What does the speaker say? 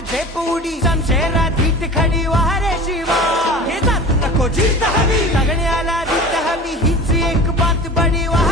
झेप उडी शमशेरा धीट खडी वारे शिवा हे जात नको जीत हवी सगळ्याला जीत हवी हीच एक बात बडी वा